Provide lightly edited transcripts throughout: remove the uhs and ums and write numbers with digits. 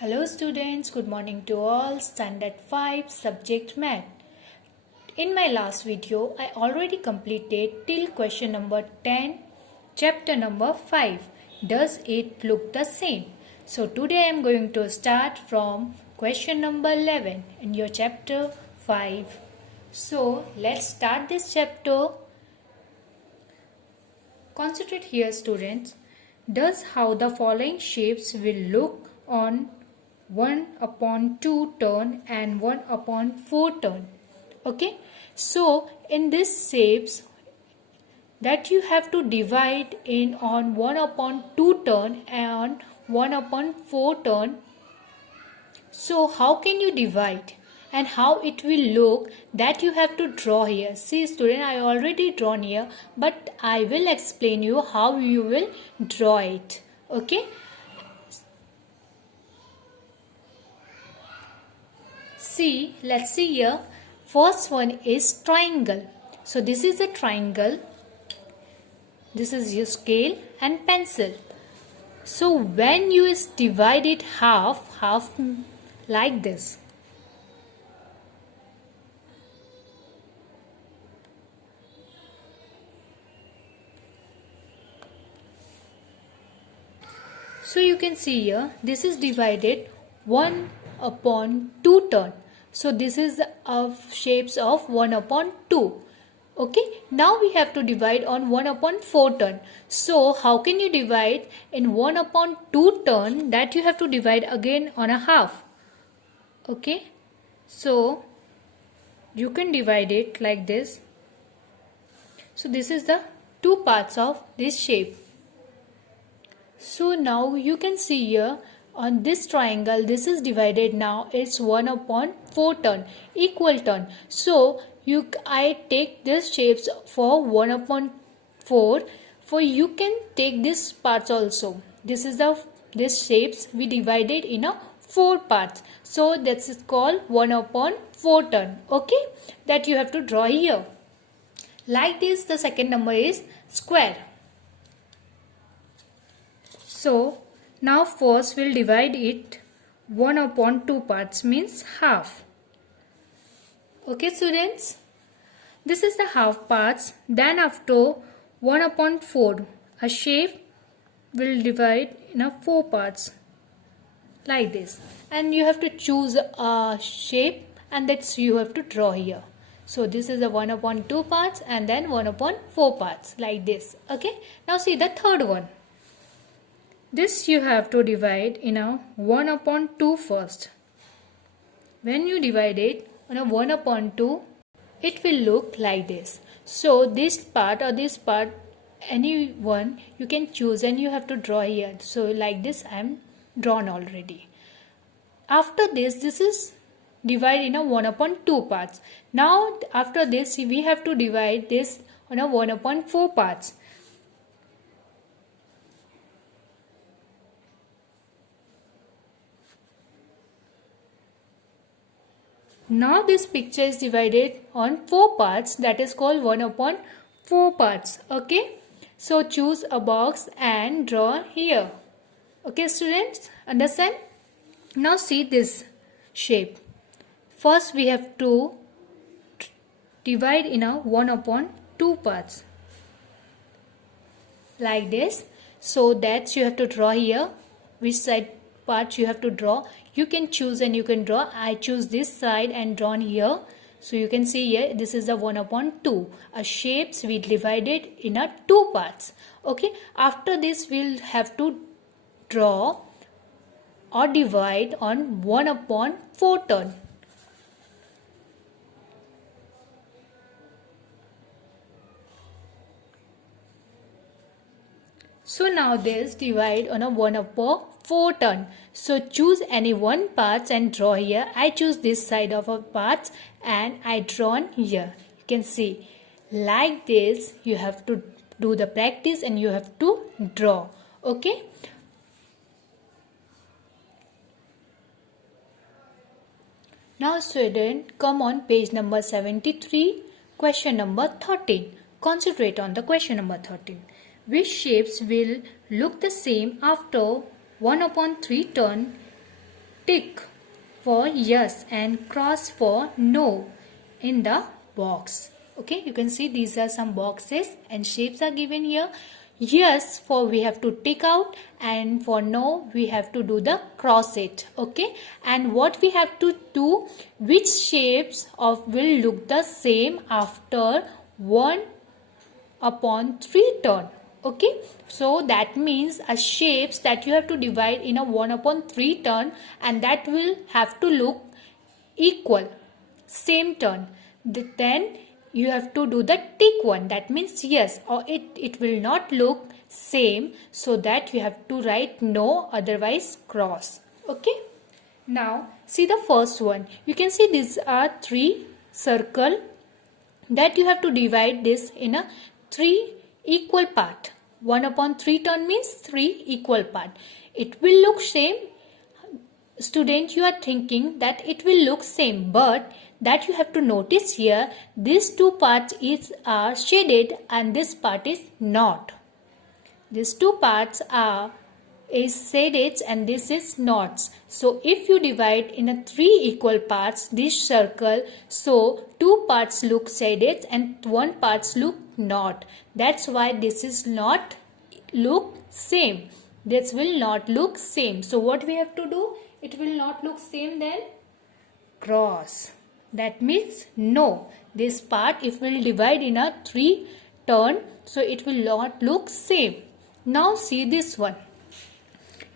Hello students, good morning to all. Standard 5 subject math. In my last video, I already completed till question number 10, chapter number 5. Does it look the same? So today I am going to start from question number 11 in your chapter 5. So let's start this chapter. Concentrate here students. Does how the following shapes will look on 1/2 turn and 1/4 turn. Okay, so in this shapes that you have to divide in on 1/2 turn and 1/4 turn. So how can you divide and how it will look, that you have to draw here. See student, I already drawn here, but I will explain you how you will draw it. Okay, see, let's see here. First one is triangle. So this is a triangle. This is your scale and pencil. So when you divide it half like this. So you can see here, this is divided 1/2 turn. So this is of shapes of 1/2. Okay, now we have to divide on 1/4 turn. So how can you divide in 1/2 turn? That you have to divide again on a half. Okay, so you can divide it like this. So this is the two parts of this shape. So now you can see here on this triangle, this is divided now, it's 1/4 turn, equal turn. So I take this shapes for 1/4, for you can take this parts also. This shapes we divided in a 4 parts. So that is called 1/4 turn. Okay, that you have to draw here. Like this, the second number is square. So now first we'll divide it 1/2 parts, means half. Okay students, this is the half parts. Then after 1/4, a shape will divide in a 4 parts like this, and you have to choose a shape, and that's you have to draw here. So this is the 1/2 parts and then 1/4 parts like this. Okay, now see the third one. This you have to divide in a 1/2 first. When you divide it on a 1/2, it will look like this. So this part or this part, any one you can choose, and you have to draw here. So like this I am drawn already. After this is divided in a 1/2 parts. Now after this we have to divide this on a 1/4 parts. Now this picture is divided on 4 parts, that is called 1/4 parts. Okay, so choose a box and draw here. Okay students, understand? Now see this shape. First we have to divide in a 1/2 parts like this. So that you have to draw here which side part you have to draw. You can choose and you can draw. I choose this side and drawn here. So you can see here, this is the 1/2. A shapes we divided in a 2 parts. Okay, after this we'll have to draw or divide on 1/4 turn. So now this divide on a 1/4 turn. So choose any one parts and draw here. I choose this side of a parts and I drawn here. You can see like this. You have to do the practice and you have to draw. Okay. Now student, come on page number 73, question number 13. Concentrate on the question number 13. Which shapes will look the same after 1/3 turn tick for yes and cross for no in the box. Okay, you can see these are some boxes and shapes are given here. Yes, for we have to tick out, and for no we have to do the cross it. Okay, and what we have to do, which shapes of will look the same after 1/3 turn. Okay, so that means a shapes that you have to divide in a 1/3 turn, and that will have to look equal, same turn. Then you have to do the tick one, that means yes, or it will not look same, so that you have to write no, otherwise cross. Okay, now see the first one. You can see these are 3 circle that you have to divide this in a 3 equal part. 1/3 turn means 3 equal part. It will look same. Student, you are thinking that it will look same, but that you have to notice here, these two parts are shaded and this part is not. These two parts is shaded and this is not. So if you divide in a 3 equal parts this circle, so 2 parts look shaded and 1 parts look not. That's why this is not look same. This will not look same. So what we have to do? It will not look same, then cross. That means no. This part if we will divide in a 3 turn, so it will not look same. Now see this one.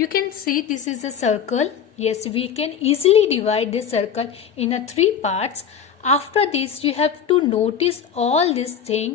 You can see this is a circle. Yes, we can easily divide this circle in a 3 parts. After this you have to notice all this thing,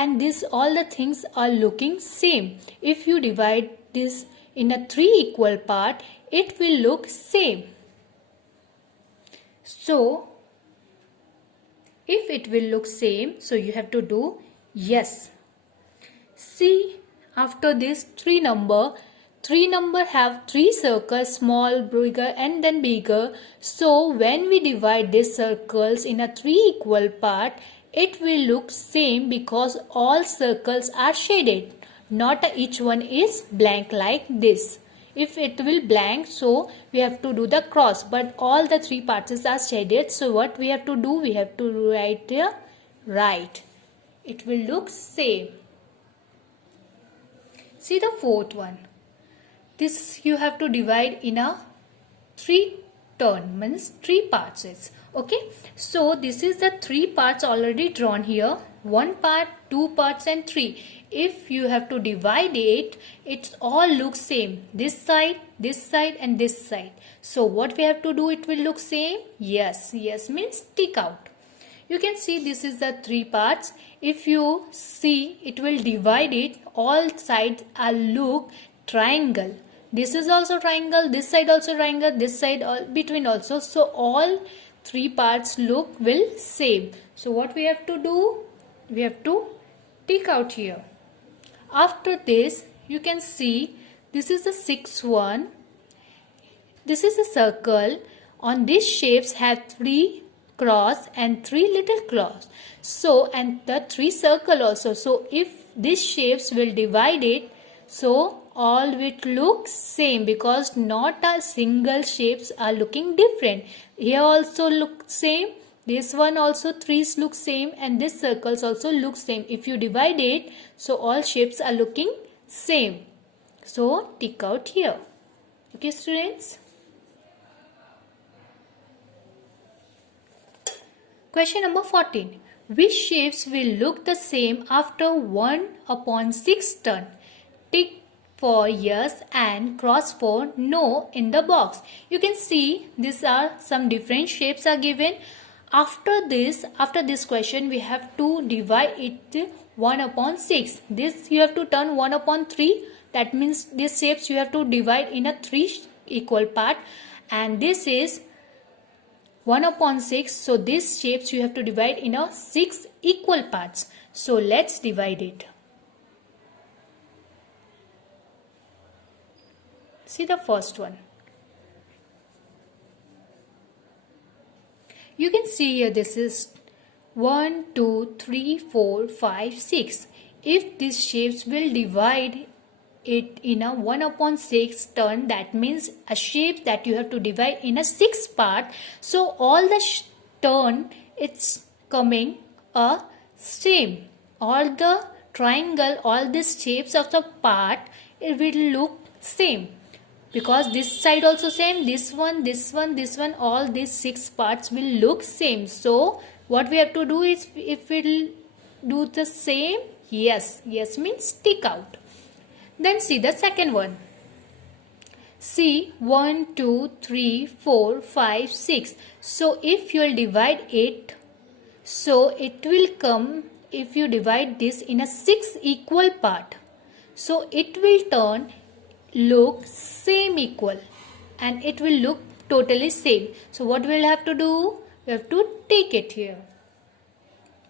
and this all the things are looking same. If you divide this in a 3 equal part, it will look same. So if it will look same, so you have to do yes. See, after this 3 number have 3 circles, small, bigger and then bigger. So when we divide these circles in a 3 equal part, it will look same because all circles are shaded. Not each one is blank like this. If it will blank, so we have to do the cross, but all the 3 parts are shaded. So what we have to do? We have to write here right. It will look same. See the fourth one. This you have to divide in a 3 turn, means 3 parts. Okay, so this is the 3 parts already drawn here. 1 part, 2 parts and 3. If you have to divide it, it's all looks same. This side and this side. So what we have to do? It will look same. Yes, yes means tick out. You can see this is the 3 parts. If you see, it will divide it. All sides are look triangle. This is also triangle. This side also triangle. This side all between also. So all 3 parts look will same. So what we have to do? We have to tick out here. After this, you can see this is the 6th one. This is a circle. On these shapes have 3 cross and 3 little cross. So and the 3 circle also. So if these shapes will divide it, so all will look same because not a single shapes are looking different. Here also look same. This one also 3's look same, and this circles also look same. If you divide it, so all shapes are looking same. So tick out here. Okay students. Question number 14. Which shapes will look the same after 1/6 turn? Tick for yes and cross for no in the box. You can see these are some different shapes are given. After this question, we have to divide it 1/6. This you have to turn 1/3. That means these shapes you have to divide in a 3 equal part, and this is 1/6. So these shapes you have to divide in a 6 equal parts. So let's divide it. See the first one. You can see here this is 1, 2, 3, 4, 5, 6. If these shapes will divide it in a 1/6 turn, that means a shape that you have to divide in a 6 part. So all the turn it's coming a same. All the triangle, all these shapes of the part, it will look same, because this side also same, this one, this one, this one, all these 6 parts will look same. So what we have to do is, if we'll do the same, yes means tick out. Then see the second one. See 1 2 3 4 5 6. So if you will divide it, so it will come, if you divide this in a 6 equal part, so it will turn look same equal, and it will look totally same. So what we'll have to do, we have to take it here.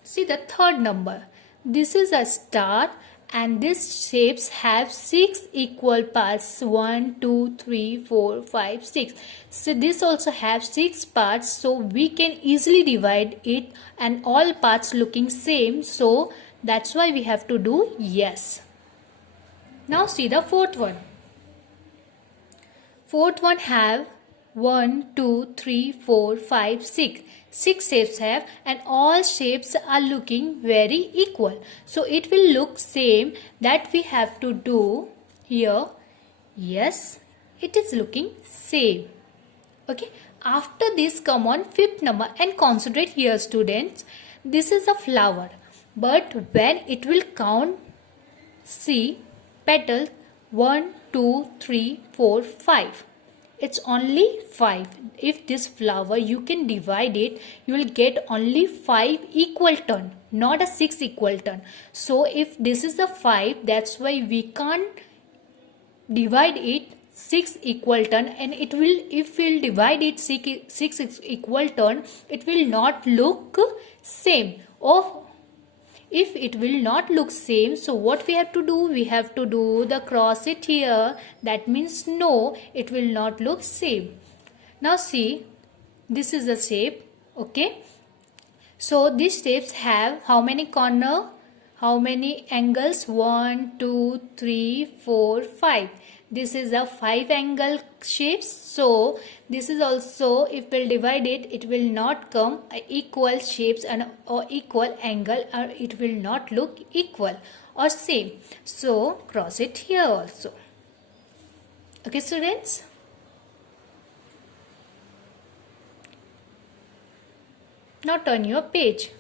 See the third number. This is a star, and these shapes have 6 equal parts. 1 2 3 4 5 6. So this also have 6 parts, so we can easily divide it, and all parts looking same. So that's why we have to do yes. Now see the fourth one. Fourth one have 1 2 3 4 5 6. 6 shapes have, and all shapes are looking very equal. So it will look same, that we have to do here. Yes, it is looking same. Okay. After this, come on fifth number, and concentrate here students. This is a flower, but when it will count, see petals 1 2 3 4 5. It's only 5. If this flower you can divide it, you will get only 5 equal turn, not a 6 equal turn. So if this is the 5, that's why we can't divide it 6 equal turn, and it will, if we'll divide it 6 equal turn, it will not look same. Or if it will not look same, so what we have to do, we have to do the cross it here. That means no, it will not look same. Now see, this is the shape. Okay, so these shapes have how many corner, how many angles? 1 2 3 4 5. This is a 5 angle shapes. So this is also, if we'll divide it, it will not come equal shapes and or equal angle, or it will not look equal or same. So cross it here also. Okay students. Now turn your page.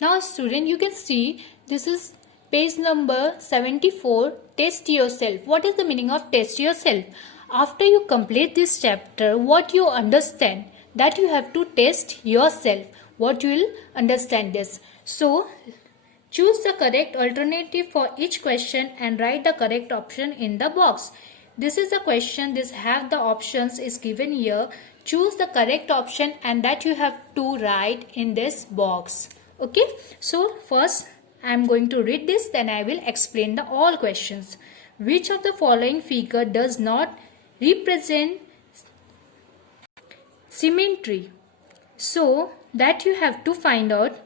Now student, you can see this is page number 74. Test yourself. What is the meaning of test yourself? After you complete this chapter, what you understand, that you have to test yourself. What you will understand this. So choose the correct alternative for each question and write the correct option in the box. This is the question. This have the options is given here. Choose the correct option, and that you have to write in this box. Okay, so first I am going to read this, then I will explain the all questions. Which of the following figure does not represent symmetry? So that you have to find out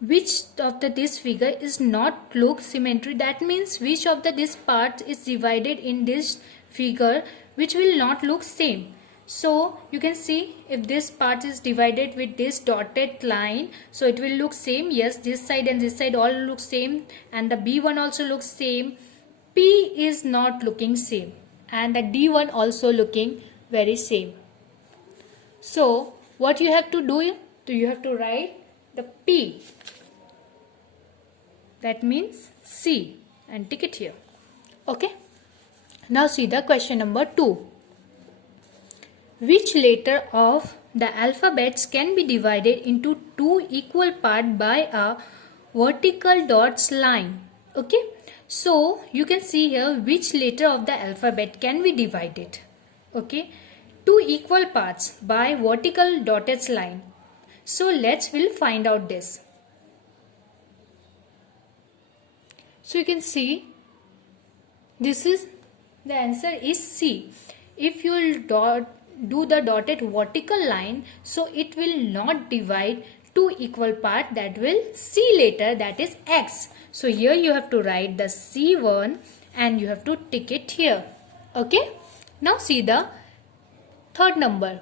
which of this figure is not look symmetry. That means which of this part is divided in this figure which will not look same. So you can see, if this part is divided with this dotted line, so it will look same. Yes, this side and this side all look same, and the B1 also looks same. P is not looking same, and the D1 also looking very same. So what you have to do, you have to write the P, that means C, and tick it here. Okay. Now see the question number 2. Which letter of the alphabets can be divided into 2 equal parts by a vertical dots line? Okay, so you can see here which letter of the alphabet can be divided. Okay, 2 equal parts by vertical dotted line. So we'll find out this. So you can see, this is the answer is C. If you will do the dotted vertical line, so it will not divide two equal part that will see later, that is x. So here you have to write the C1 and you have to tick it here. Okay. Now see the third number.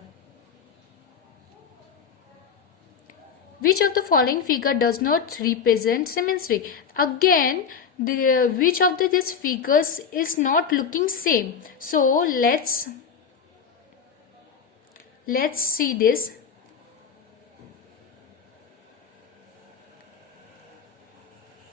Which of the following figure does not represent symmetry? Again, which of these figures is not looking same? So let's see this.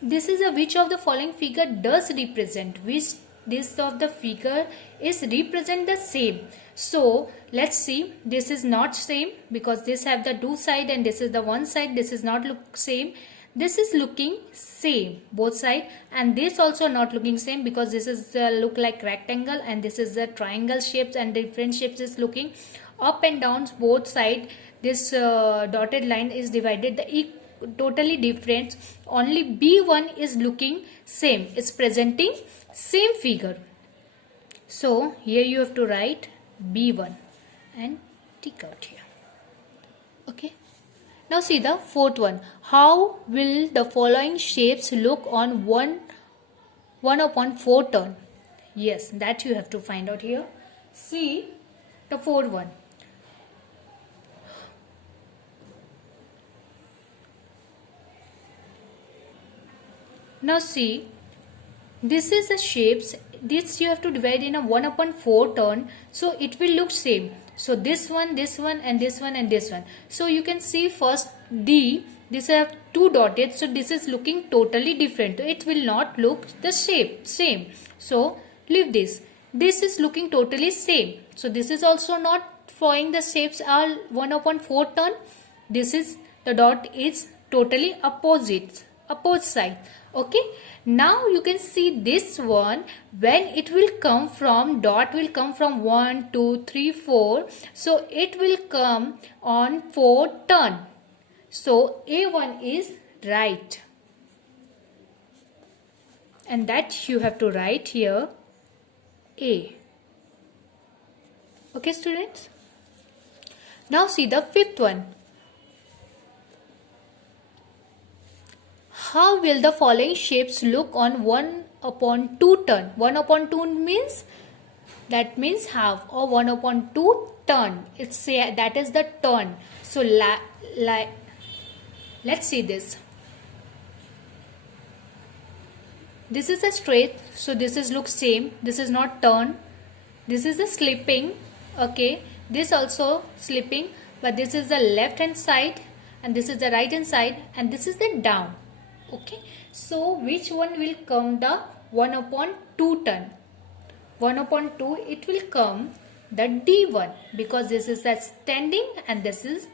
This is a which of the following figure does represent, which this of the figure is represent the same. So let's see, this is not same because this have the two side and this is the one side. This is not look same. This is looking same both side, and this also not looking same because this is look like rectangle and this is the triangle shapes, and different shapes is looking up and down both side. This dotted line is divided the totally different. Only B1 is looking same, it's presenting same figure. So here you have to write B1 and tick out here. Okay. Now see the fourth one. How will the following shapes look on 1/4 turn? Yes, that you have to find out here. See the fourth one. Now see, this is the shapes. This you have to divide in a 1/4 turn, so it will look same. So this one and this one and this one. So you can see first D, this have two dotted, so this is looking totally different. It will not look the same. So leave this. This is looking totally same. So this is also not following the shapes are 1/4 turn. This is the dot is totally opposite side. Okay, now you can see this one, when it will come from, dot will come from 1 2 3 4, so it will come on 4 turn. So A1 is right, and that you have to write here A. Okay students, now see the fifth one. How will the following shapes look on 1/2 turn? 1/2 means, that means half, or 1/2 turn. It's that is the turn. So let's see this. This is a straight, so this is look same. This is not turn. This is a slipping. Okay, this also slipping, but this is the left hand side and this is the right hand side and this is the down. Okay, so which one will come the 1/2 turn? 1/2, it will come the D1 because this is the standing and this is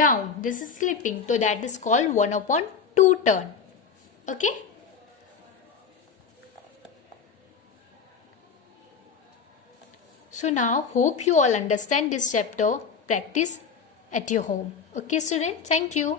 down. This is slipping, so that is called 1/2 turn. Okay. So now hope you all understand this chapter. Practice at your home. Okay student, thank you.